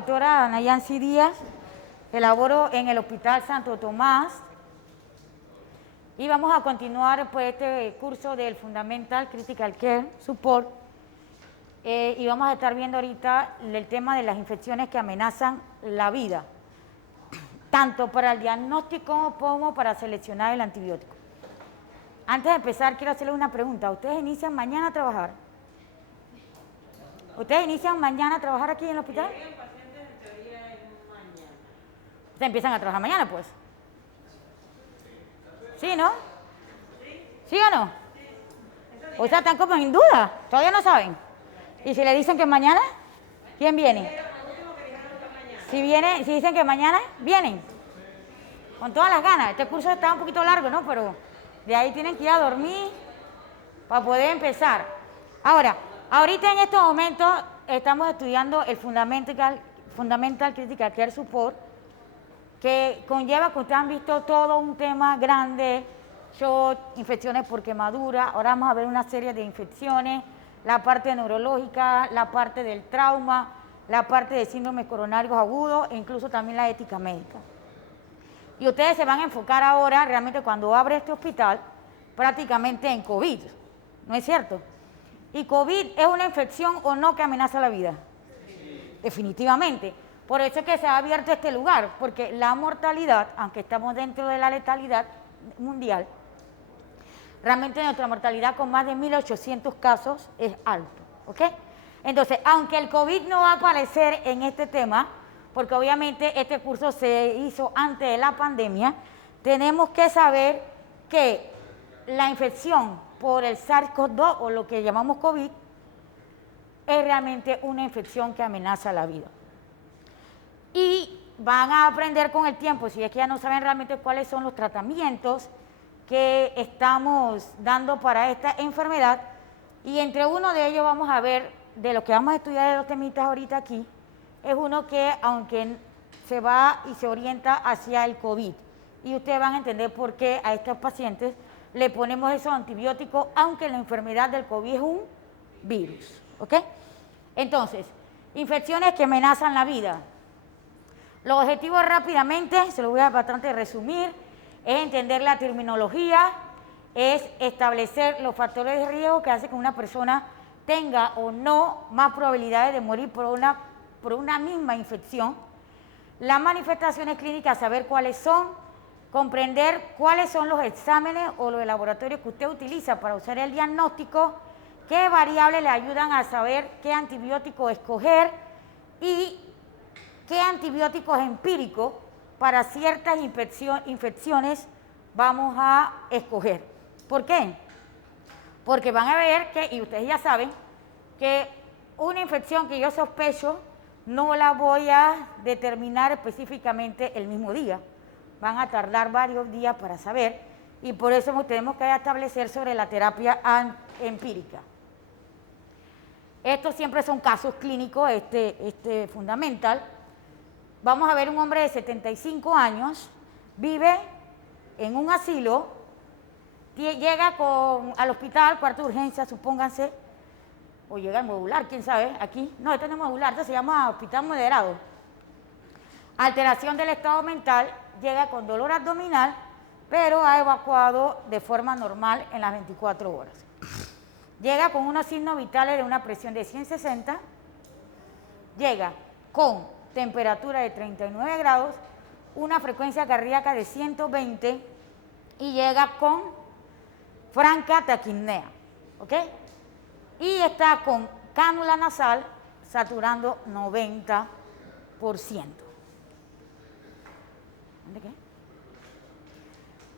doctora Nayansi Díaz, elaboro en el Hospital Santo Tomás y vamos a continuar pues este curso del Fundamental Critical Care Support y vamos a estar viendo ahorita el tema de las infecciones que amenazan la vida, tanto para el diagnóstico como para seleccionar el antibiótico. Antes de empezar, quiero hacerles una pregunta. ¿Ustedes inician mañana a trabajar? ¿Ustedes inician mañana a trabajar aquí en el hospital? Llegan pacientes en teoría mañana. Ustedes empiezan a trabajar mañana, pues. ¿Sí, no? ¿Sí o no? O sea, están como en duda. Todavía no saben. ¿Y si le dicen que mañana? ¿Quién viene? Si dicen que mañana, vienen. Con todas las ganas. Este curso está un poquito largo, ¿no? Pero de ahí tienen que ir a dormir para poder empezar. Ahora, ahorita en estos momentos estamos estudiando el Fundamental Critical Care Support, que conlleva, que ustedes han visto todo un tema grande, shock, infecciones por quemadura. Ahora vamos a ver una serie de infecciones, la parte neurológica, la parte del trauma, la parte de síndromes coronarios agudos e incluso también la ética médica. Y ustedes se van a enfocar ahora, realmente cuando abre este hospital, prácticamente en COVID, ¿no es cierto? ¿Y COVID es una infección o no que amenaza la vida? Sí. Definitivamente. Por eso es que se ha abierto este lugar, porque la mortalidad, aunque estamos dentro de la letalidad mundial, realmente nuestra mortalidad con más de 1.800 casos es alto, ¿ok? Entonces, aunque el COVID no va a aparecer en este tema, porque obviamente este curso se hizo antes de la pandemia, tenemos que saber que la infección por el SARS-CoV-2 o lo que llamamos COVID es realmente una infección que amenaza la vida. Y van a aprender con el tiempo, si es que ya no saben realmente cuáles son los tratamientos que estamos dando para esta enfermedad, y entre uno de ellos vamos a ver, de lo que vamos a estudiar de los temitas ahorita aquí, es uno que aunque se va y se orienta hacia el COVID, y ustedes van a entender por qué a estos pacientes le ponemos esos antibióticos, aunque la enfermedad del COVID es un virus, ¿ok? Entonces, infecciones que amenazan la vida. Los objetivos rápidamente, se los voy a bastante resumir, es entender la terminología, es establecer los factores de riesgo que hacen que una persona tenga o no más probabilidades de morir por una misma infección, las manifestaciones clínicas, saber cuáles son, comprender cuáles son los exámenes o los laboratorios que usted utiliza para usar el diagnóstico, qué variables le ayudan a saber qué antibiótico escoger y qué antibióticos empíricos para ciertas infecciones vamos a escoger. ¿Por qué? Porque van a ver que, y ustedes ya saben, que una infección que yo sospecho no la voy a determinar específicamente el mismo día. Van a tardar varios días para saber, y por eso tenemos que establecer sobre la terapia empírica. Estos siempre son casos clínicos, este fundamental. Vamos a ver un hombre de 75 años, vive en un asilo, llega al hospital, cuarto de urgencia, supónganse, o llega al modular, quién sabe, aquí. No, esto no es modular, esto se llama hospital moderado. Alteración del estado mental, llega con dolor abdominal, pero ha evacuado de forma normal en las 24 horas. Llega con unos signos vitales de una presión de 160, llega con temperatura de 39 grados, una frecuencia cardíaca de 120 y llega con franca taquipnea, ¿ok? Y está con cánula nasal saturando 90%. ¿De qué?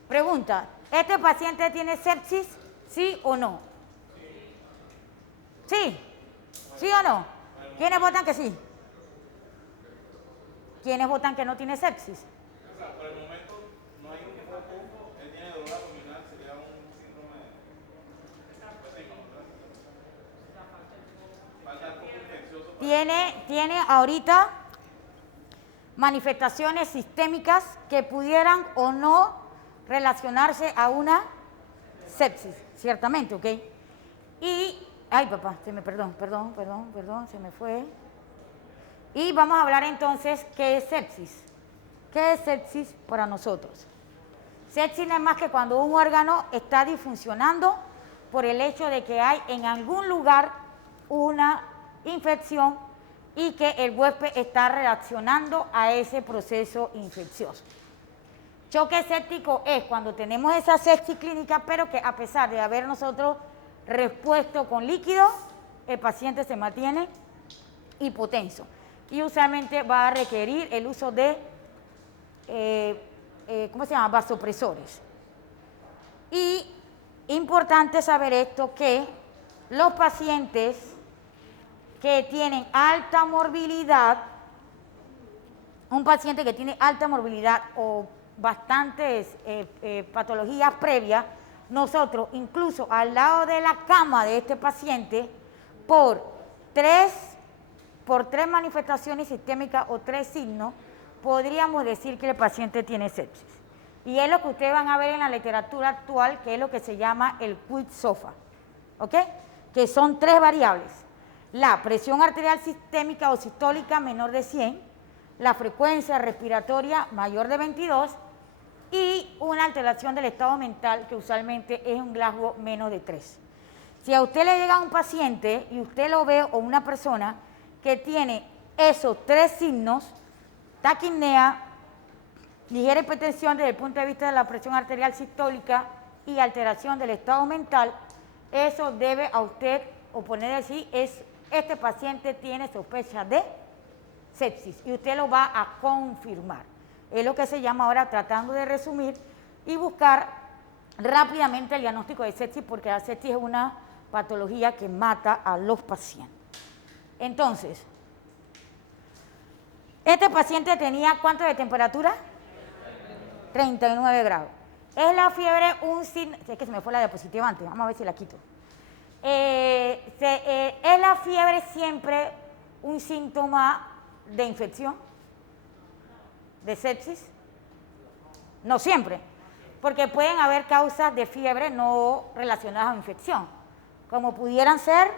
Pregunta, ¿este paciente tiene sepsis? ¿Sí o no? ¿Sí? ¿Sí o no? ¿Quiénes votan que sí? ¿Quiénes votan que no tiene sepsis? O sea, por el momento no hay un repunto, él tiene dolor abdominal, sería un síndrome de falta de foco infeccioso. Tiene ahorita manifestaciones sistémicas que pudieran o no relacionarse a una sepsis, ciertamente, ¿ok? Y, ay papá, perdón, se me fue. Y vamos a hablar entonces qué es sepsis. ¿Qué es sepsis para nosotros? Sepsis no es más que cuando un órgano está disfuncionando por el hecho de que hay en algún lugar una infección y que el huésped está reaccionando a ese proceso infeccioso. Choque séptico es cuando tenemos esa sepsis clínica, pero que a pesar de haber nosotros respuesto con líquido, el paciente se mantiene hipotenso y usualmente va a requerir el uso de, ¿cómo se llama?, vasopresores. Y importante saber esto, que los pacientes que tienen alta morbilidad, un paciente que tiene alta morbilidad o bastantes patologías previas, nosotros incluso al lado de la cama de este paciente, por tres manifestaciones sistémicas o 3 signos, podríamos decir que el paciente tiene sepsis. Y es lo que ustedes van a ver en la literatura actual, que es lo que se llama el quit-SOFA, ¿ok? Que son 3 variables: la presión arterial sistémica o sistólica menor de 100, la frecuencia respiratoria mayor de 22 y una alteración del estado mental que usualmente es un Glasgow menos de 3. Si a usted le llega un paciente y usted lo ve, o una persona que tiene esos 3 signos, taquipnea, ligera hipertensión desde el punto de vista de la presión arterial sistólica y alteración del estado mental, eso debe a usted oponer así, este paciente tiene sospecha de sepsis y usted lo va a confirmar. Es lo que se llama ahora, tratando de resumir y buscar rápidamente el diagnóstico de sepsis, porque la sepsis es una patología que mata a los pacientes. Entonces, este paciente tenía ¿cuánto de temperatura? 39 grados. ¿Es la fiebre un signo? Es que se me fue la diapositiva antes, vamos a ver si la quito. ¿Es la fiebre siempre un síntoma de infección? ¿De sepsis? No siempre, porque pueden haber causas de fiebre no relacionadas a infección, como pudieran ser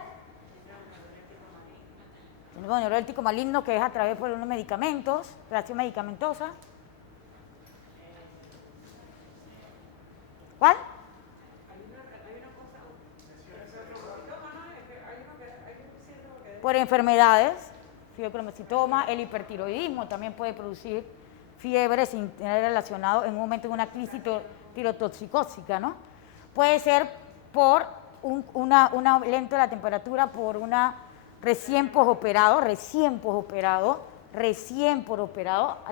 el neuroléptico maligno, que es a través de unos medicamentos, reacción medicamentosa. ¿Cuál? Por enfermedades, fibrocromocitoma, el hipertiroidismo también puede producir fiebre sin tener relacionado en un momento en una crisis tirotoxicótica, ¿no? Puede ser por un aumento de la temperatura, por una recién posoperado, en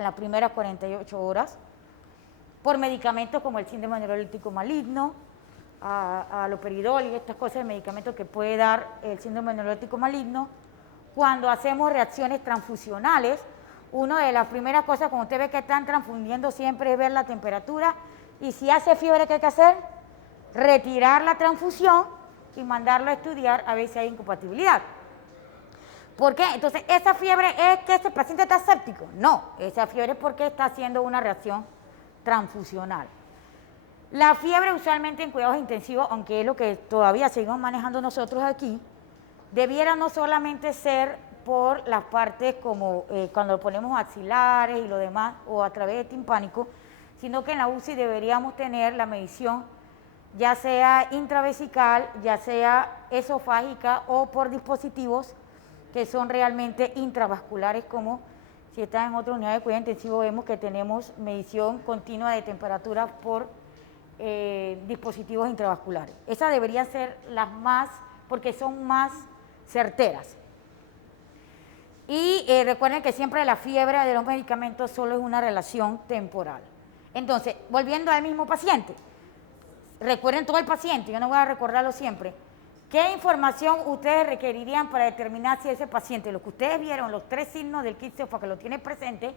las primeras 48 horas, por medicamentos como el síndrome neuroléptico maligno, aloperidol y estas cosas de medicamentos que puede dar el síndrome neuroléptico maligno. Cuando hacemos reacciones transfusionales, una de las primeras cosas cuando usted ve que están transfundiendo siempre es ver la temperatura, y si hace fiebre, ¿qué hay que hacer? Retirar la transfusión y mandarlo a estudiar a ver si hay incompatibilidad. ¿Por qué? Entonces, ¿esa fiebre es que este paciente está séptico? No, esa fiebre es porque está haciendo una reacción transfusional. La fiebre usualmente en cuidados intensivos, aunque es lo que todavía seguimos manejando nosotros aquí, debiera no solamente ser por las partes como cuando ponemos axilares y lo demás, o a través de timpánico, sino que en la UCI deberíamos tener la medición ya sea intravesical, ya sea esofágica o por dispositivos que son realmente intravasculares, como si están en otra unidad de cuidado intensivo vemos que tenemos medición continua de temperatura por dispositivos intravasculares. Esas deberían ser las más, porque son más certeras. Y recuerden que siempre la fiebre de los medicamentos solo es una relación temporal. Entonces, volviendo al mismo paciente, recuerden todo el paciente, yo no voy a recordarlo siempre. ¿Qué información ustedes requerirían para determinar si ese paciente, lo que ustedes vieron, los 3 signos del quit-SOFA que lo tiene presente,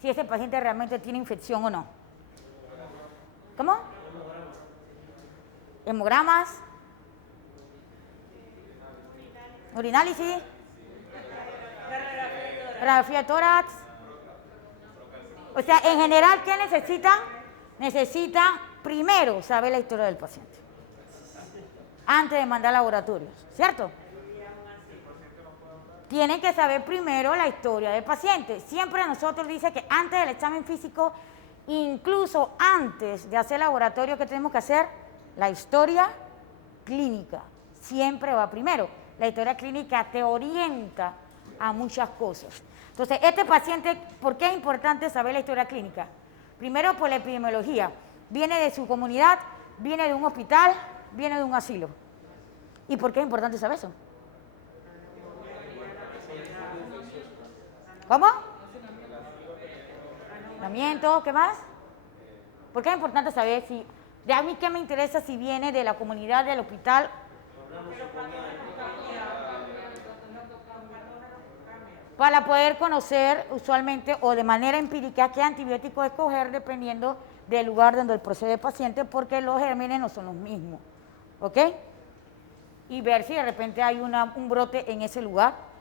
si ese paciente realmente tiene infección o no? ¿Cómo? Hemogramas, urinálisis, radiografía de tórax. O sea, en general, ¿qué necesitan? Necesitan primero saber la historia del paciente antes de mandar a laboratorios, ¿cierto? tienen que saber primero la historia del paciente. Siempre a nosotros dice que antes del examen físico, incluso antes de hacer laboratorio, ¿qué tenemos que hacer? La historia clínica. Siempre va primero. La historia clínica te orienta a muchas cosas. Entonces, este paciente, ¿por qué es importante saber la historia clínica? Primero, por la epidemiología. Viene de su comunidad, viene de un hospital, viene de un asilo. ¿Y por qué es importante saber eso? ¿Cómo? ¿Tratamiento? ¿Qué más? ¿Por qué es importante saber si... De a mí qué me interesa si viene de la comunidad, del hospital? Para poder conocer usualmente o de manera empírica qué antibiótico escoger dependiendo del lugar donde procede el paciente, porque los gérmenes no son los mismos. ¿Ok? Y ver si de repente hay un brote en ese lugar.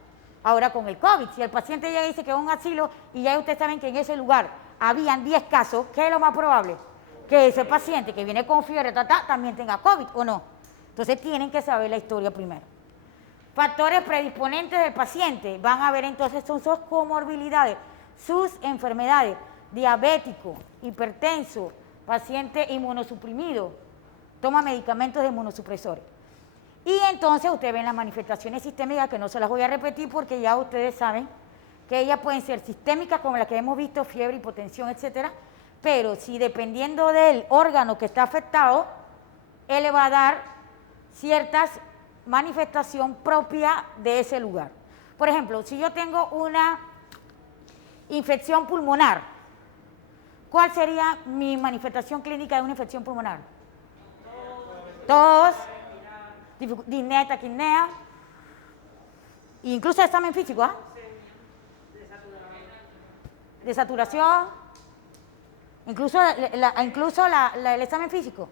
Ahora con el COVID, si el paciente llega y dice que es un asilo y ya ustedes saben que en ese lugar habían 10 casos, ¿qué es lo más probable? Que ese paciente que viene con fiebre también tenga COVID o no. Entonces tienen que saber la historia primero. Factores predisponentes del paciente, van a ver entonces son sus comorbilidades, sus enfermedades, diabético, hipertenso, paciente inmunosuprimido, toma medicamentos de inmunosupresores. Y entonces ustedes ven las manifestaciones sistémicas, que no se las voy a repetir porque ya ustedes saben que ellas pueden ser sistémicas como las que hemos visto, fiebre, hipotensión, etcétera, pero si dependiendo del órgano que está afectado, él le va a dar ciertas manifestación propia de ese lugar. Por ejemplo, si yo tengo una infección pulmonar, ¿cuál sería mi manifestación clínica de una infección pulmonar? Tos, disnea, taquipnea, incluso examen físico, ¿ah? De saturación, incluso el examen físico,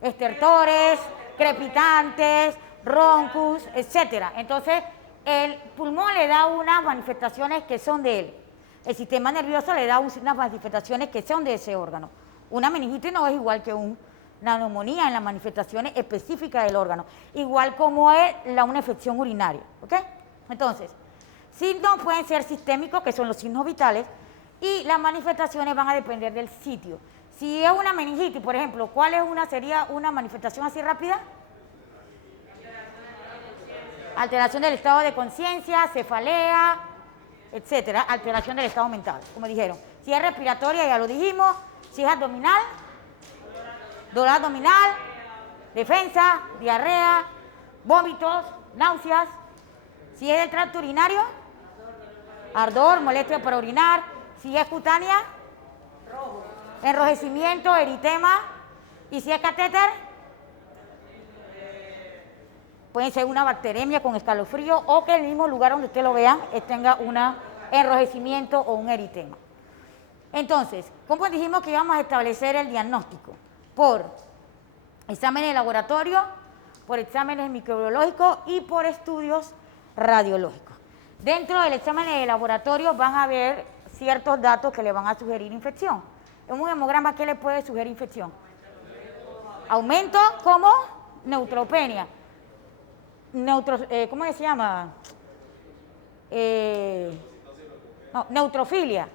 estertores, crepitantes, roncus, etcétera. Entonces, el pulmón le da unas manifestaciones que son de él. El sistema nervioso le da unas manifestaciones que son de ese órgano. Una meningitis no es igual que una neumonía en las manifestaciones específicas del órgano, igual como es una infección urinaria, ¿ok? Entonces, signos pueden ser sistémicos, que son los signos vitales, y las manifestaciones van a depender del sitio. Si es una meningitis, por ejemplo, ¿cuál sería una manifestación así rápida? Alteración del estado de conciencia, cefalea, etcétera, alteración del estado mental, como dijeron. Si es respiratoria, ya lo dijimos. Si es abdominal, dolor abdominal, defensa, diarrea, vómitos, náuseas. Si es del tracto urinario, ardor, molestia para orinar. Si es cutánea, enrojecimiento, eritema. Y si es catéter, puede ser una bacteremia con escalofrío o que el mismo lugar donde usted lo vea tenga un enrojecimiento o un eritema. Entonces, ¿cómo dijimos que íbamos a establecer el diagnóstico? Por exámenes de laboratorio, por exámenes microbiológicos y por estudios radiológicos. Dentro del examen de laboratorio van a haber ciertos datos que le van a sugerir infección. En un hemograma, ¿qué le puede sugerir infección? Aumento como neutropenia. ¿Cómo se llama? Neutrofilia.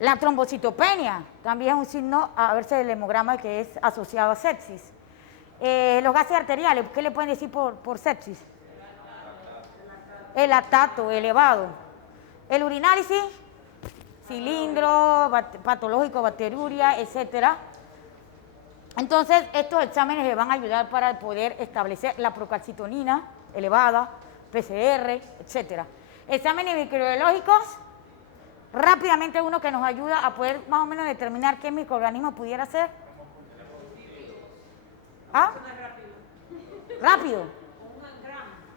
La trombocitopenia también es un signo, a verse del hemograma, que es asociado a sepsis. Los gases arteriales, ¿qué le pueden decir por sepsis? El lactato elevado. El urinálisis, cilindro, patológico, bacteriuria, etcétera. Entonces, estos exámenes le van a ayudar para poder establecer la procalcitonina elevada, PCR, etcétera. Exámenes microbiológicos, rápidamente uno que nos ayuda a poder más o menos determinar qué microorganismo pudiera ser. ¿Ah? Rápido.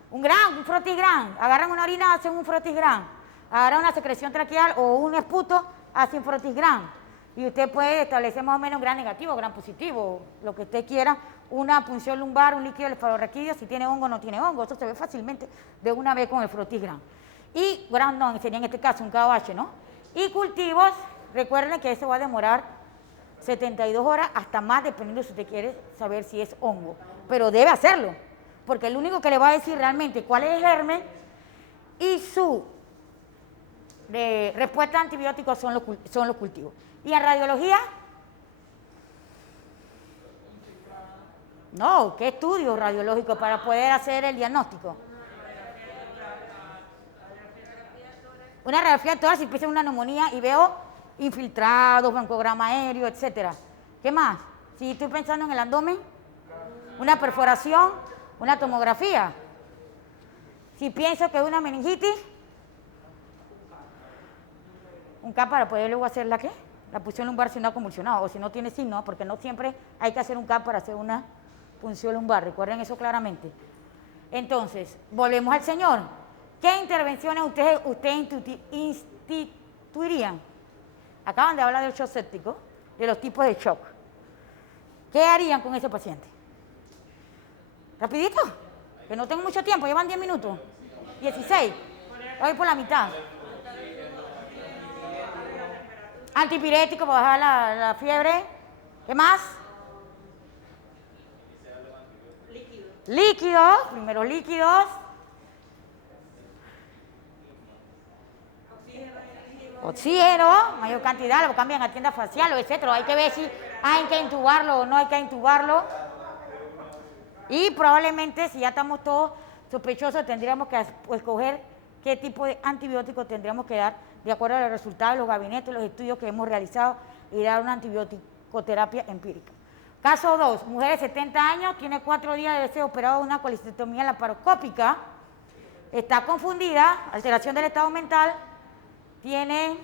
Un frotigrán. Agarran una orina, hacen un frotigrán. Agarran una secreción traqueal o un esputo, hacen frotigrán. Y usted puede establecer más o menos gran negativo, gran positivo, lo que usted quiera. Una punción lumbar, un líquido cefalorraquídeo, si tiene hongo o no tiene hongo. Eso se ve fácilmente de una vez con el frotigrán. Y no, sería en este caso un KOH, ¿no? Y cultivos, recuerden que eso va a demorar 72 horas hasta más, dependiendo si usted quiere saber si es hongo. Pero debe hacerlo, porque el único que le va a decir realmente cuál es el germen y su respuesta a antibióticos son los cultivos. ¿Y en radiología? No, ¿qué estudio radiológico para poder hacer el diagnóstico? Una radiografía toda si empieza una neumonía y veo infiltrados, broncograma aéreo, etcétera. ¿Qué más? Si estoy pensando en el abdomen, una perforación, una tomografía. Si pienso que es una meningitis, un CAP para poder luego hacer la ¿qué? La punción lumbar si no ha convulsionado o si no tiene signo, porque no siempre hay que hacer un CAP para hacer una punción lumbar, recuerden eso claramente. Entonces, volvemos al Señor. ¿Qué intervenciones ustedes instituirían? Acaban de hablar del shock séptico, de los tipos de shock. ¿Qué harían con ese paciente? ¿Rapidito? Que no tengo mucho tiempo, llevan 10 minutos. 16. Voy por la mitad. Antipirético para bajar la fiebre. ¿Qué más? Líquidos, primero líquidos. Oxígeno, mayor cantidad, lo cambian a tienda facial, etcétera. Hay que ver si hay que intubarlo o no hay que intubarlo. Y probablemente, si ya estamos todos sospechosos, tendríamos que escoger qué tipo de antibiótico tendríamos que dar de acuerdo a los resultados de los gabinetes, los estudios que hemos realizado y dar una antibiótico-terapia empírica. Caso 2, mujer de 70 años, tiene 4 días de ser operado de una colecistectomía laparoscópica, está confundida, alteración del estado mental, tiene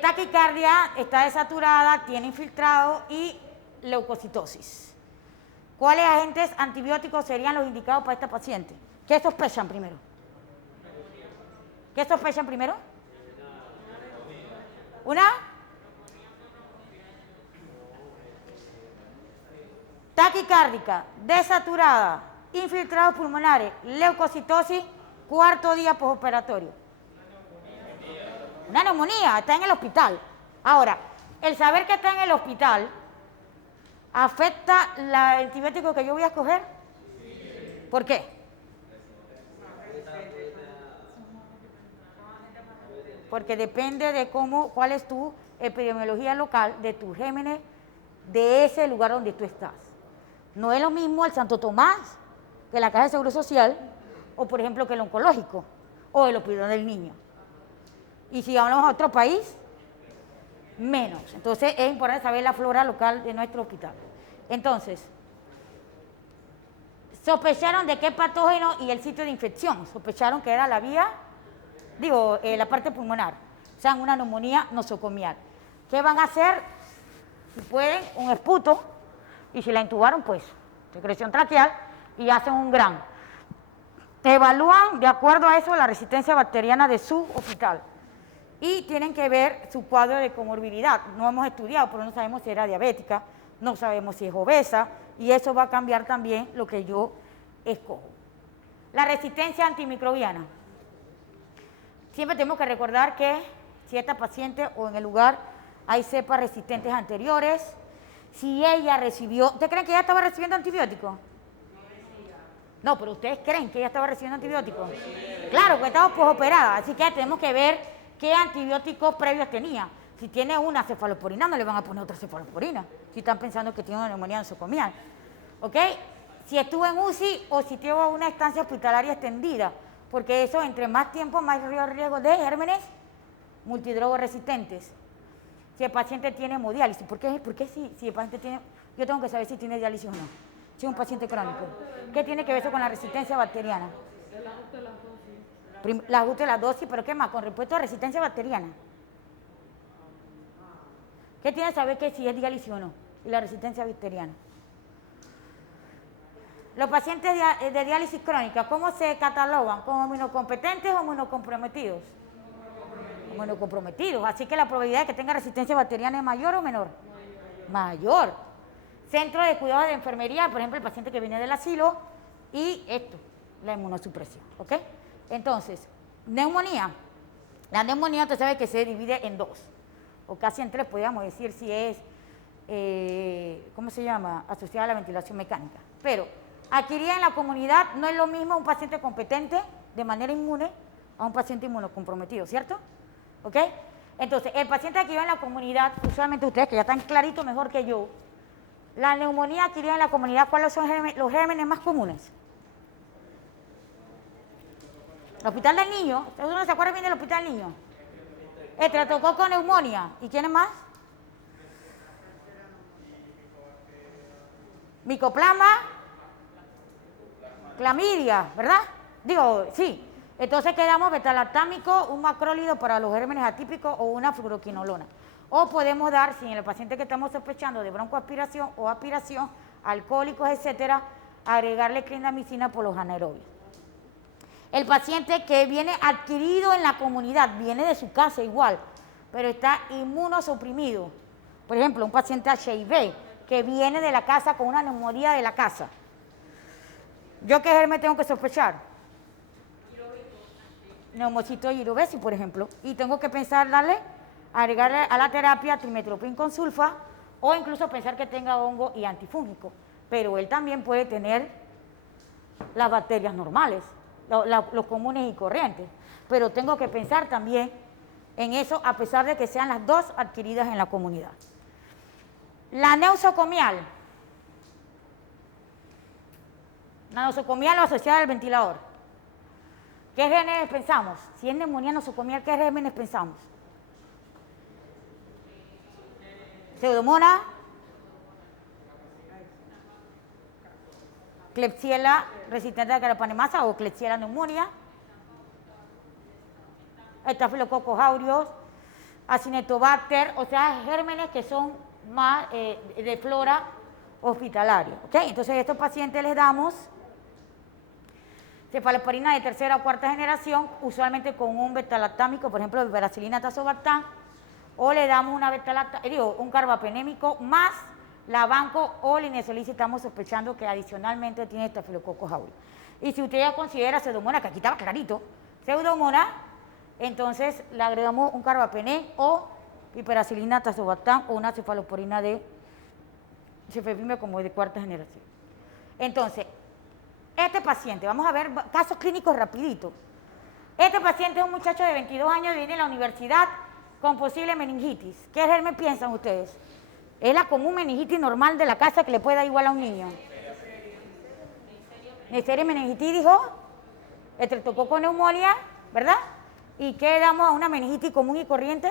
taquicardia, está desaturada, tiene infiltrado y leucocitosis. ¿Cuáles agentes antibióticos serían los indicados para esta paciente? ¿Qué sospechan primero? ¿Qué sospechan primero? ¿Una? Taquicárdica, desaturada, infiltrados pulmonares, leucocitosis, 4º día postoperatorio. Una neumonía, está en el hospital. Ahora, el saber que está en el hospital, ¿afecta el antibiótico que yo voy a escoger? ¿Por qué? Porque depende de cuál es tu epidemiología local, de tus gérmenes, de ese lugar donde tú estás. No es lo mismo el Santo Tomás que la Caja de Seguro Social, o por ejemplo que el oncológico, o el hospital del niño. Y si hablamos a otro país, menos. Entonces es importante saber la flora local de nuestro hospital. Entonces, sospecharon de qué patógeno y el sitio de infección. Sospecharon que era la vía, la parte pulmonar, o sea, una neumonía nosocomial. ¿Qué van a hacer? Si pueden, un esputo, y si la intubaron, pues, secreción traqueal, y hacen un gran. Evalúan, de acuerdo a eso, la resistencia bacteriana de su hospital. Y tienen que ver su cuadro de comorbilidad. No hemos estudiado, pero no sabemos si era diabética, no sabemos si es obesa, y eso va a cambiar también lo que yo escojo. La resistencia antimicrobiana. Siempre tenemos que recordar que si esta paciente o en el lugar hay cepas resistentes anteriores, si ella recibió, ¿ustedes creen que ella estaba recibiendo antibióticos? No, pero ustedes creen que ella estaba recibiendo antibióticos. Claro, porque estaba posoperada, así que tenemos que ver qué antibióticos previos tenía. Si tiene una cefalosporina, no le van a poner otra cefalosporina, si están pensando que tiene una neumonía nosocomial. ¿Ok? Si estuvo en UCI o si tuvo una estancia hospitalaria extendida, porque eso, entre más tiempo, más riesgo de gérmenes multidrogoresistentes. Si el paciente tiene hemodiálisis, ¿por qué si el paciente tiene, yo tengo que saber si tiene diálisis o no? Si es un paciente crónico. ¿Qué tiene que ver eso con la resistencia bacteriana? El ajuste de las dosis. El ajuste de las dosis, pero ¿qué más? Con respecto a resistencia bacteriana. ¿Qué tiene que saber que si es diálisis o no? Y la resistencia bacteriana. Los pacientes de diálisis crónica, ¿cómo se catalogan? ¿Como inmunocompetentes o inmunocomprometidos? Inmunocomprometidos. Así que la probabilidad de que tenga resistencia bacteriana es mayor o menor. Mayor. Centro de cuidados de enfermería, por ejemplo, el paciente que viene del asilo y esto, la inmunosupresión. ¿Ok? Entonces, neumonía. La neumonía usted sabe que se divide en 2, o casi en 3, podríamos decir si es, ¿cómo se llama? Asociada a la ventilación mecánica. Pero adquirida en la comunidad no es lo mismo un paciente competente de manera inmune a un paciente inmunocomprometido, ¿cierto? ¿Ok? Entonces, el paciente adquirido en la comunidad, usualmente ustedes que ya están claritos mejor que yo, la neumonía adquirida en la comunidad, ¿cuáles son los gérmenes más comunes? El hospital del niño, ¿uno se acuerda bien del hospital del niño? Estreptococo neumonía. ¿Y quiénes más? Micoplasma, clamidia, ¿verdad? Digo, sí. Entonces quedamos betalactámico, un macrólido para los gérmenes atípicos o una fluoroquinolona. O podemos dar, si en el paciente que estamos sospechando de broncoaspiración o aspiración, alcohólicos, etcétera, agregarle clindamicina por los anaerobios. El paciente que viene adquirido en la comunidad, viene de su casa igual, pero está inmunosuprimido. Por ejemplo, un paciente HIV que viene de la casa con una neumonía de la casa. ¿Yo qué germen tengo que sospechar? Neumocito girobesi, por ejemplo. Y tengo que pensar agregarle a la terapia trimetoprim con sulfa o incluso pensar que tenga hongo y antifúngico. Pero él también puede tener las bacterias normales, los comunes y corrientes. Pero tengo que pensar también en eso a pesar de que sean las dos adquiridas en la comunidad. La nosocomial. La nosocomial o asociada al ventilador. ¿Qué gérmenes pensamos? Si es neumonía nosocomial, ¿qué gérmenes pensamos? Pseudomonas, Klebsiella resistente a Carapanemasa o Klebsiella pneumonia, Staphylococcus aureus, Acinetobacter, o sea, gérmenes que son más de flora hospitalaria. ¿Okay? Entonces, a estos pacientes les damos cefalosporina de tercera o cuarta generación, usualmente con un betalactámico, por ejemplo, piperacilina tazobactam, o le damos un carbapenémico más labanco o linezolid si estamos sospechando que adicionalmente tiene Staphylococcus aureus. Y si usted ya considera pseudomonas, que aquí estaba clarito, pseudomonas, entonces le agregamos un carbapené o piperacilina tazobactam o una cefalosporina de cefepime como de cuarta generación. Entonces, este paciente, vamos a ver casos clínicos rapidito. Este paciente es un muchacho de 22 años, viene a la universidad con posible meningitis. ¿Qué germen piensan ustedes? Es la común meningitis normal de la casa que le puede dar igual a un niño. Neisseria meningitis, dijo. Estreptococo neumonía, ¿verdad? ¿Y qué damos a una meningitis común y corriente?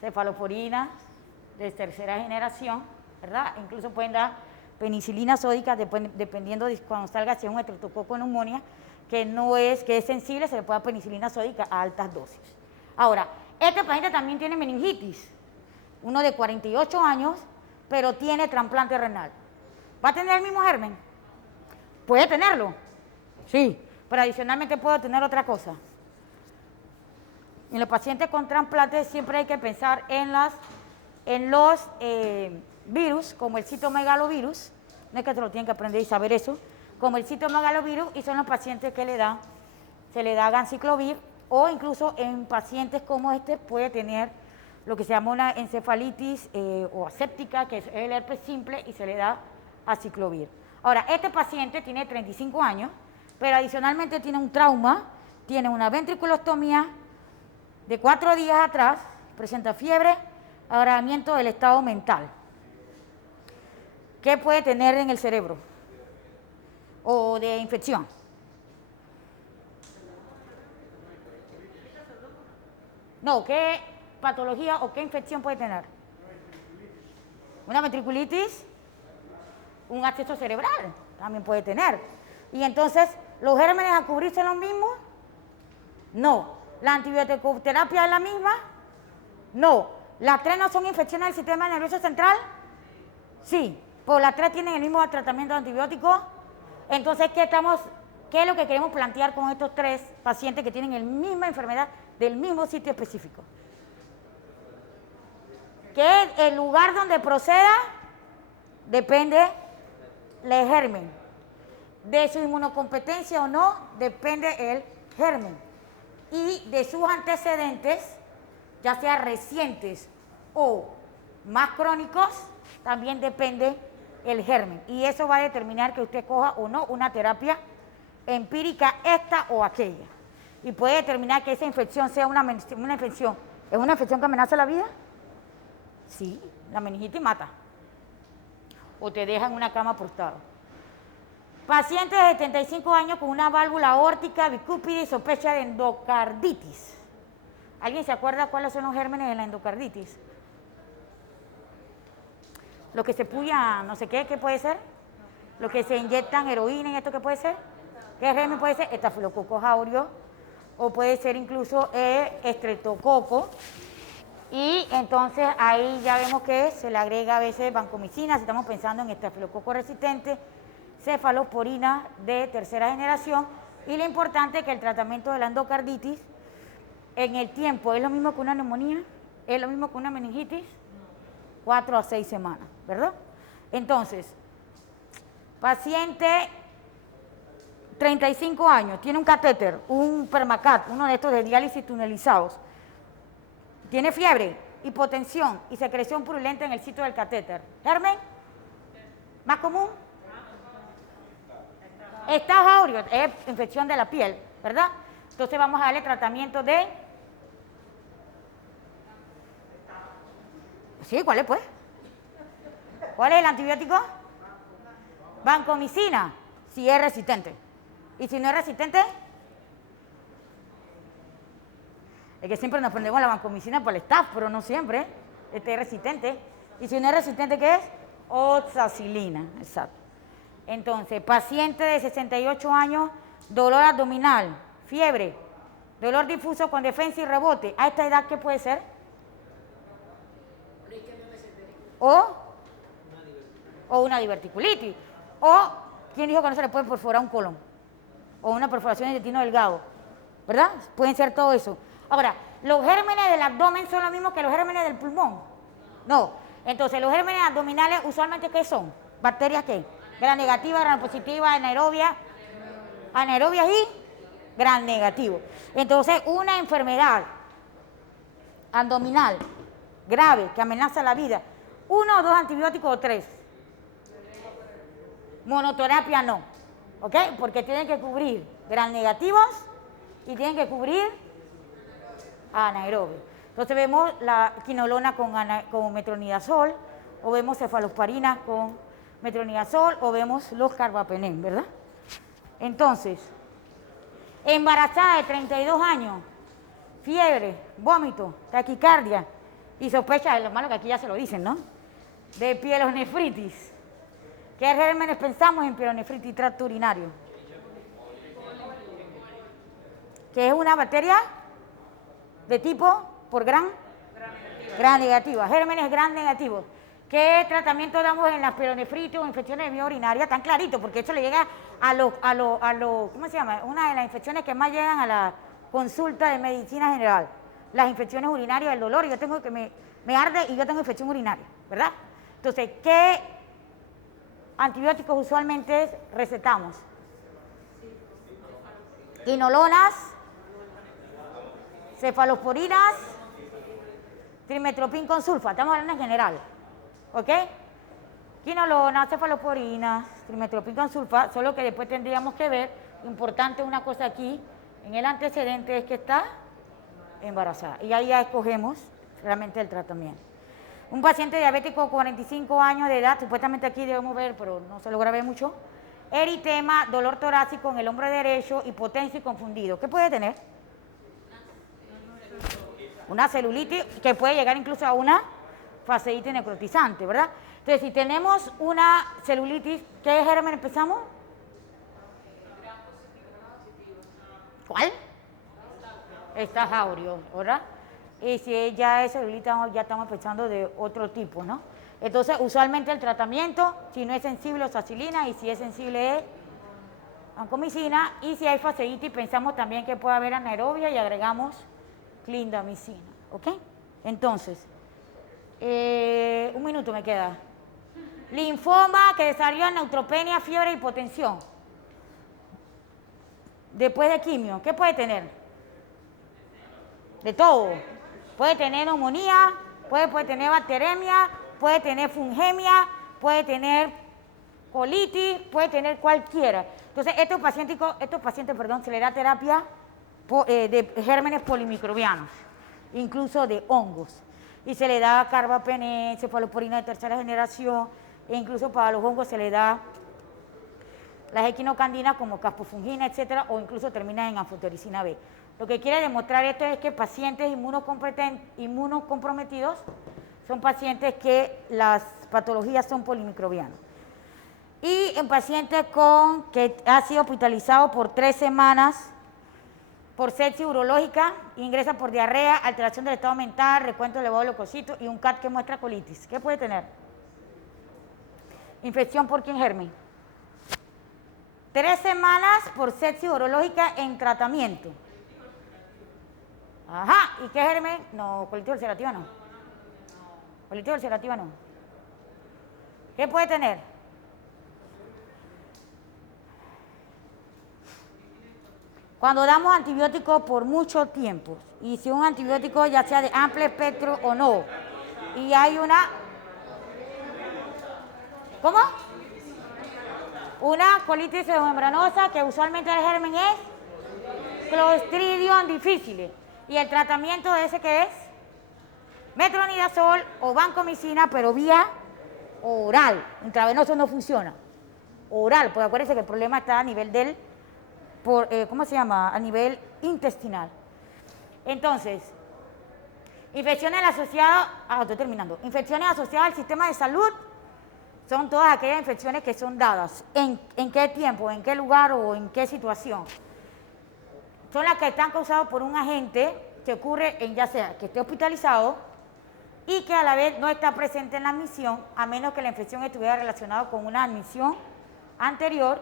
Cefalosporina de tercera generación, ¿verdad? Incluso pueden dar penicilina sódica dependiendo de cuando salga si es un estreptococo neumonía, que es sensible, se le puede dar penicilina sódica a altas dosis. Ahora, este paciente también tiene meningitis, uno de 48 años, pero tiene trasplante renal. ¿Va a tener el mismo germen? Puede tenerlo, sí, pero adicionalmente puede tener otra cosa. En los pacientes con trasplante siempre hay que pensar en los virus, como el citomegalovirus, no es que te lo tienen que aprender y saber eso, como el citomegalovirus, y son los pacientes que se le da ganciclovir, o incluso en pacientes como este puede tener lo que se llama una encefalitis o aséptica, que es el herpes simple, y se le da aciclovir. Ahora, este paciente tiene 35 años, pero adicionalmente tiene un trauma, tiene una ventriculostomía de 4 días atrás, presenta fiebre, agravamiento del estado mental. ¿Qué puede tener en el cerebro? O de infección. No, ¿qué patología o qué infección puede tener? Una ventriculitis, un absceso cerebral también puede tener. Y entonces, ¿los gérmenes a cubrir son los mismos? No. ¿La antibioticoterapia es la misma? No. ¿Las tres no son infecciones del sistema nervioso central? Sí. Pues las tres tienen el mismo tratamiento de antibiótico. Entonces, ¿qué es lo que queremos plantear con estos tres pacientes que tienen la misma enfermedad del mismo sitio específico? Que el lugar donde proceda depende del germen. De su inmunocompetencia o no, depende el germen. Y de sus antecedentes, ya sea recientes o más crónicos, también depende el germen. Y eso va a determinar que usted coja o no una terapia empírica, esta o aquella. Y puede determinar que esa infección sea una infección. ¿Es una infección que amenaza la vida? Sí, la meningitis mata. O te deja en una cama postrado. Paciente de 75 años con una válvula aórtica bicúpide y sospecha de endocarditis. ¿Alguien se acuerda cuáles son los gérmenes de la endocarditis? Lo que se puya, no sé qué puede ser. Lo que se inyectan heroína y esto, ¿qué puede ser? ¿Qué germen puede ser? Estafilococcus aureus, o puede ser incluso estreptococo. Y entonces ahí ya vemos que se le agrega a veces vancomicina, si estamos pensando en estafilococo resistente, cefalosporina de tercera generación. Y lo importante es que el tratamiento de la endocarditis en el tiempo es lo mismo que una neumonía, es lo mismo que una meningitis, 4 a 6 semanas, ¿verdad? Entonces, paciente 35 años, tiene un catéter, un Permacat, uno de estos de diálisis tunelizados, tiene fiebre, hipotensión y secreción purulenta en el sitio del catéter. ¿Germen? ¿Más común? Staph aureus, es infección de la piel, ¿verdad? Entonces vamos a darle tratamiento de... Sí, ¿cuál es pues? ¿Cuál es el antibiótico? Vancomicina, si es resistente. Y si no es resistente, es que siempre nos prendemos la vancomicina por el staph, pero no siempre. Este es resistente. Y si no es resistente, ¿qué es? Oxacilina, exacto. Entonces, paciente de 68 años, dolor abdominal, fiebre, dolor difuso con defensa y rebote. ¿A esta edad qué puede ser? O una diverticulitis. O, ¿quién dijo que no se le puede perforar un colon? O una perforación de intestino delgado, ¿verdad? Pueden ser todo eso. Ahora, ¿los gérmenes del abdomen son los mismos que los gérmenes del pulmón? No. Entonces, los gérmenes abdominales, usualmente, ¿qué son? ¿Bacterias qué? Gran negativa, gran positiva, anaerobia. Anaerobias y gran negativo. Entonces, una enfermedad abdominal grave que amenaza la vida, 1 o 2 antibióticos o 3. Monoterapia no, ¿ok? Porque tienen que cubrir gran negativos y tienen que cubrir anaerobios. Entonces vemos la quinolona con metronidazol, o vemos cefalosporina con metronidazol, o vemos los carbapenem, ¿verdad? Entonces, embarazada de 32 años, fiebre, vómito, taquicardia y sospecha, de lo malo que aquí ya se lo dicen, ¿no? De pielonefritis. ¿Qué gérmenes pensamos en pielonefritis tracto urinario? ¿Que es una bacteria de tipo por gran negativa? Gérmenes gran negativos. ¿Qué tratamiento damos en las pielonefritis o infecciones de vía urinaria? Tan clarito, porque esto le llega a los, ¿cómo se llama? Una de las infecciones que más llegan a la consulta de medicina general. Las infecciones urinarias, el dolor, yo tengo que me arde y yo tengo infección urinaria, ¿verdad? Entonces, ¿qué antibióticos usualmente recetamos? Quinolonas, cefalosporinas, trimetoprim con sulfa, estamos hablando en general, ¿ok? Quinolonas, cefalosporinas, trimetoprim con sulfa, solo que después tendríamos que ver, importante una cosa aquí, en el antecedente es que está embarazada, y ahí ya escogemos realmente el tratamiento. Un paciente diabético de 45 años de edad, supuestamente aquí debemos ver, pero no se logra ver mucho, eritema, dolor torácico en el hombro derecho, hipotenso y confundido. ¿Qué puede tener? Una celulitis que puede llegar incluso a una fasciitis necrotizante, ¿verdad? Entonces, si tenemos una celulitis, ¿qué germen empezamos? ¿Cuál? Staph aureus, ¿verdad? Y si ya es celulitis, ya estamos pensando de otro tipo, ¿no? Entonces, usualmente el tratamiento, si no es sensible, oxacilina, y si es sensible es vancomicina, y si hay fasciitis, pensamos también que puede haber anaerobia y agregamos clindamicina, ¿ok? Entonces, un minuto me queda. Linfoma que desarrolla neutropenia, fiebre, hipotensión. Después de quimio, ¿qué puede tener? De todo. Puede tener neumonía, Puede tener bacteremia, puede tener fungemia, puede tener colitis, puede tener cualquiera. Entonces, estos pacientes, se le da terapia de gérmenes polimicrobianos, incluso de hongos. Y se le da carbapenem, cefalosporina de tercera generación, e incluso para los hongos se le da las equinocandinas como caspofungina, etcétera, o incluso termina en anfotericina B. Lo que quiere demostrar esto es que pacientes inmunocomprometidos son pacientes que las patologías son polimicrobianas. Y en pacientes que ha sido hospitalizado por 3 semanas por sepsis urológica, ingresa por diarrea, alteración del estado mental, recuento elevado de leucocitos y un CAT que muestra colitis. ¿Qué puede tener? Infección por ¿qué germen? 3 semanas por sepsis urológica en tratamiento. Ajá, ¿y qué germen? No, colitis ulcerativa no. Colitis ulcerativa no. ¿Qué puede tener? Cuando damos antibióticos por mucho tiempo, y si un antibiótico ya sea de amplio espectro o no, y hay una... ¿Cómo? Una colitis pseudomembranosa, que usualmente el germen es Clostridium difficile. ¿Y el tratamiento de ese qué es? Metronidazol o vancomicina, pero vía oral. Intravenoso no funciona. Oral, porque acuérdense que el problema está a nivel del... ¿cómo se llama? A nivel intestinal. Entonces, infecciones asociadas, estoy terminando. Infecciones asociadas al sistema de salud son todas aquellas infecciones que son dadas. ¿En qué tiempo, en qué lugar o en qué situación? Son las que están causadas por un agente que ocurre en ya sea que esté hospitalizado y que a la vez no está presente en la admisión, a menos que la infección estuviera relacionada con una admisión anterior.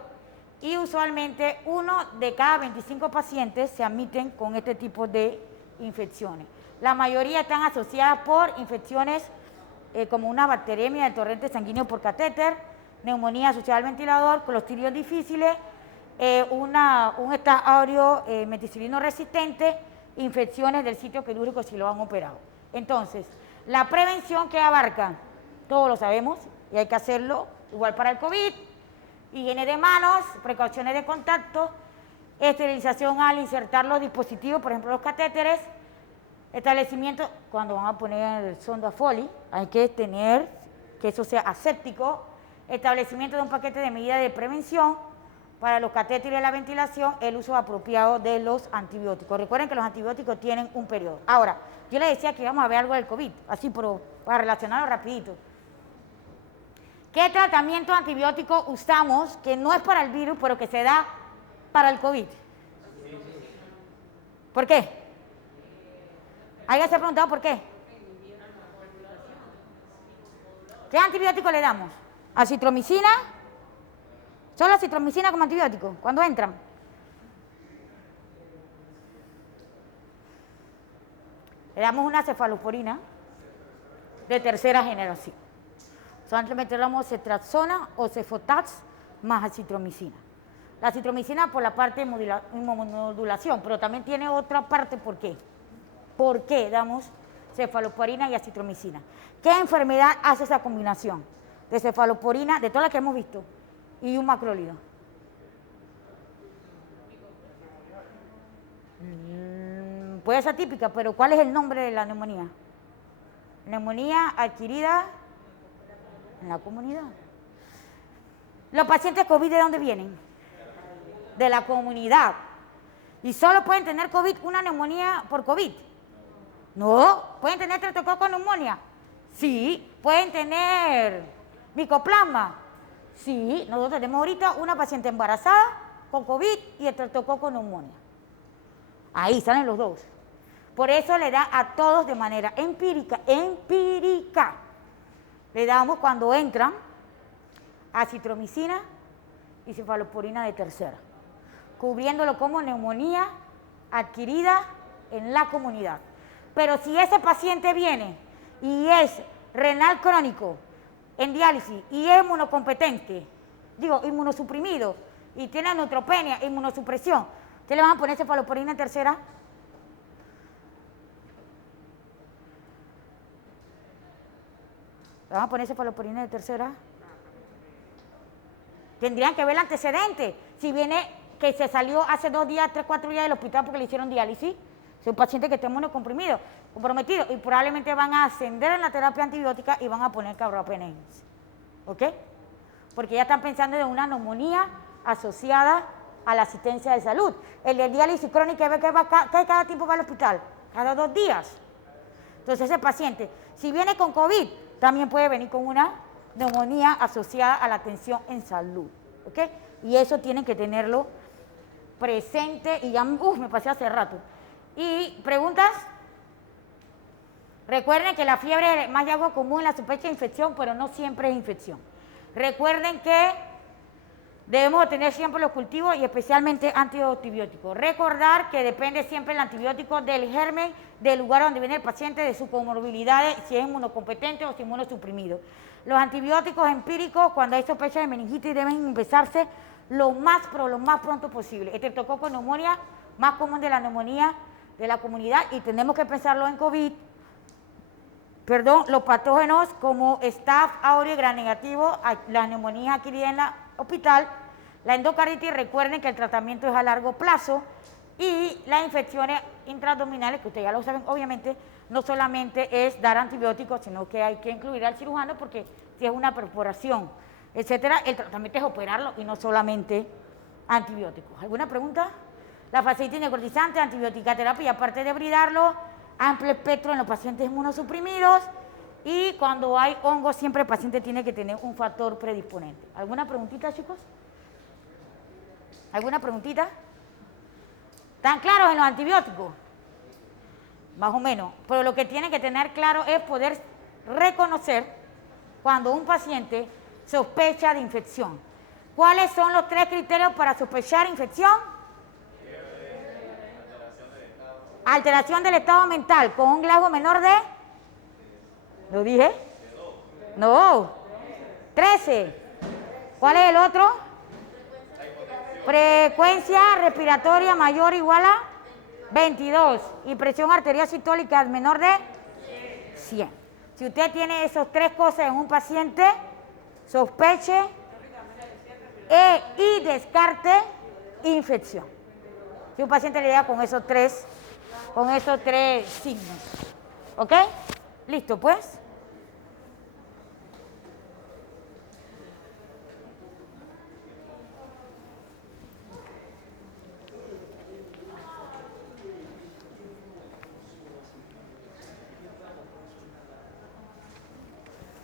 Y usualmente 1 de cada 25 pacientes se admiten con este tipo de infecciones. La mayoría están asociadas por infecciones como una bacteremia del torrente sanguíneo por catéter, neumonía asociada al ventilador, Clostridium difficile, un estadio meticilino resistente, infecciones del sitio quirúrgico si lo han operado. Entonces, la prevención que abarca, todos lo sabemos y hay que hacerlo, igual para el COVID, higiene de manos, precauciones de contacto, esterilización al insertar los dispositivos, por ejemplo los catéteres, establecimiento, cuando van a poner el sonda Foley, hay que tener que eso sea aséptico, establecimiento de un paquete de medidas de prevención para los catéteres y la ventilación, el uso apropiado de los antibióticos. Recuerden que los antibióticos tienen un periodo. Ahora, yo les decía que íbamos a ver algo del COVID, así pero para relacionarlo rapidito. ¿Qué tratamiento antibiótico usamos que no es para el virus, pero que se da para el COVID? ¿Por qué? ¿Alguien se ha preguntado por qué? ¿Qué antibiótico le damos? ¿Acitromicina? ¿Solo acitromicina como antibiótico? ¿Cuándo entran? Le damos una cefalosporina de tercera generación. Solamente le damos ceftriaxona o cefotax más acitromicina. La acitromicina por la parte de inmunomodulación, pero también tiene otra parte, ¿por qué? ¿Por qué damos cefalosporina y acitromicina? ¿Qué enfermedad hace esa combinación de cefalosporina, de todas las que hemos visto, y un macrólido? Puede ser típica, pero ¿cuál es el nombre de la neumonía? Neumonía adquirida en la comunidad. ¿Los pacientes COVID de dónde vienen? De la comunidad. ¿Y solo pueden tener COVID, una neumonía por COVID? No. ¿Pueden tener streptococcus neumonía? Sí. ¿Pueden tener micoplasma? Sí. Nosotros tenemos ahorita una paciente embarazada con COVID y streptococcus neumonía. Ahí salen los dos. Por eso le da a todos de manera empírica. Le damos cuando entran acitromicina y cefalosporina de tercera, cubriéndolo como neumonía adquirida en la comunidad. Pero si ese paciente viene y es renal crónico, en diálisis, y es inmunosuprimido, y tiene neutropenia, inmunosupresión, ¿qué le van a poner cefalosporina en tercera? ¿Le van a poner cefalosporina de tercera? Tendrían que ver el antecedente. Si viene que se salió hace 2 días, 3, 4 días del hospital porque le hicieron diálisis, es un paciente que está inmunocomprimido, comprometido, y probablemente van a ascender en la terapia antibiótica y van a poner carbapenems. ¿Ok? Porque ya están pensando en una neumonía asociada a la asistencia de salud. El de diálisis crónica ve que cada tiempo va al hospital, cada 2 días. Entonces ese paciente, si viene con COVID, también puede venir con una neumonía asociada a la atención en salud. ¿Ok? Y eso tienen que tenerlo presente y ya, me pasé hace rato. ¿Y preguntas? Recuerden que la fiebre es más de algo común en la sospecha de infección, pero no siempre es infección. Recuerden que debemos tener siempre los cultivos y especialmente antibióticos. Recordar que depende siempre el antibiótico del germen, del lugar donde viene el paciente, de sus comorbilidades, si es inmunocompetente o si es inmunosuprimido. Los antibióticos empíricos, cuando hay sospecha de meningitis, deben empezarse lo más pronto posible. Estreptococo neumonía, más común de la neumonía de la comunidad, y tenemos que pensarlo en COVID. Los patógenos como Staph aureus gram negativo, las neumonías adquiridas en el hospital, la endocarditis, recuerden que el tratamiento es a largo plazo, y las infecciones intraabdominales, que ustedes ya lo saben, obviamente, no solamente es dar antibióticos, sino que hay que incluir al cirujano porque si es una perforación, etcétera, el tratamiento es operarlo y no solamente antibióticos. ¿Alguna pregunta? La fascitis necrotizante, antibiótica terapia, aparte de bridarlo, amplio espectro en los pacientes inmunosuprimidos, y cuando hay hongos siempre el paciente tiene que tener un factor predisponente. ¿Alguna preguntita, chicos? ¿Alguna preguntita? ¿Están claros en los antibióticos? Más o menos, pero lo que tienen que tener claro es poder reconocer cuando un paciente sospecha de infección. ¿Cuáles son los 3 criterios para sospechar infección? Alteración del estado mental con un grado menor de... ¿Lo dije? No. 13. ¿Cuál es el otro? Frecuencia respiratoria mayor o igual a 22 y presión arterial sistólica menor de 100. Si usted tiene esas 3 cosas en un paciente, sospeche y descarte infección. Si un paciente le llega con esos 3 signos. ¿Ok? Listo, pues.